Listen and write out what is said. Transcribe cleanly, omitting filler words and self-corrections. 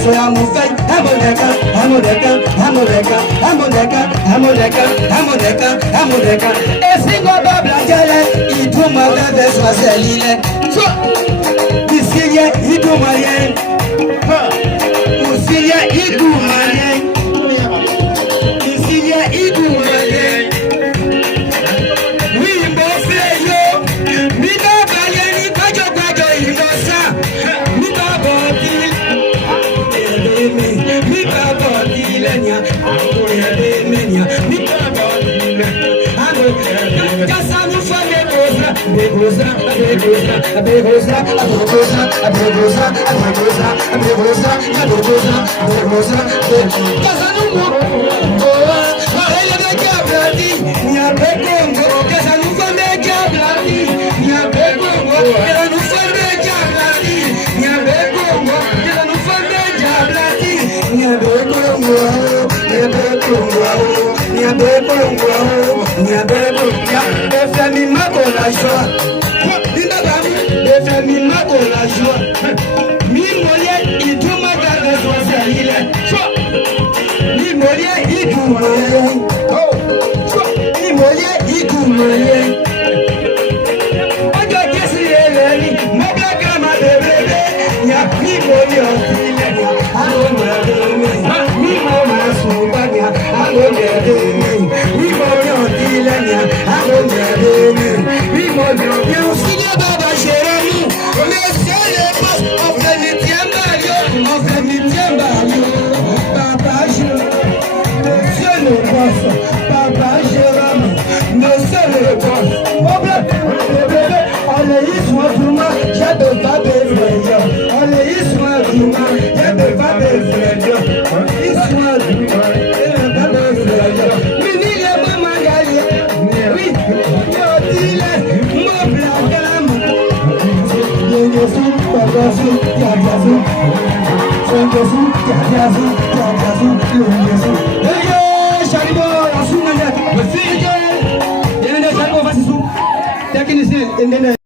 So I'm moving, I'm on the car, I'm on the car, I'm on the car, I'm on the car, I'm on the car, I'm on the car, I'm on the car. A single babla jale, it to my best was a lile. So this year, it to my end. Musilia, it to my end. This year, it to my end. We both say yo, we don't buy any bajo in the sun. We don't buy mi baba dilenya akoya de menya mi baba dilenya akoya kasa nu fane goza kasa nu mo ele de gabrati nya bekongo kasa nu fane gabrati nya bekongo kasa nu fane gabrati nya bekongo kasa nu fane gabrati nya bekongo nya bekongo efemi mako la joie dina bami efemi mako la joie mi moye iduma garde joie ile so mi moye iduma oh so mi moye iduma ojo jesi ele ni mo bla kama bebe nya mi moye ile alo mi mo ma so banya alo bebe mi moye ile nya alo bebe mi moye bien signé baba chéri mais c'est le pas on fait mi tiamba yo papa je monsieur le boss papa Jérôme monsieur le boss bobla bébé allez isma duma j'ai de babe frère allez isma duma j'ai de babe frère isma duma j'ai de babe frère mini le mama gali oui yo dile mo blagam yo su papa su ya ya su Sangosu, Yasu, Yasu, Yasu. Hey, Sharibo, Asunanya. Merci. Il y a des gens qui vont faire ça. Technicien,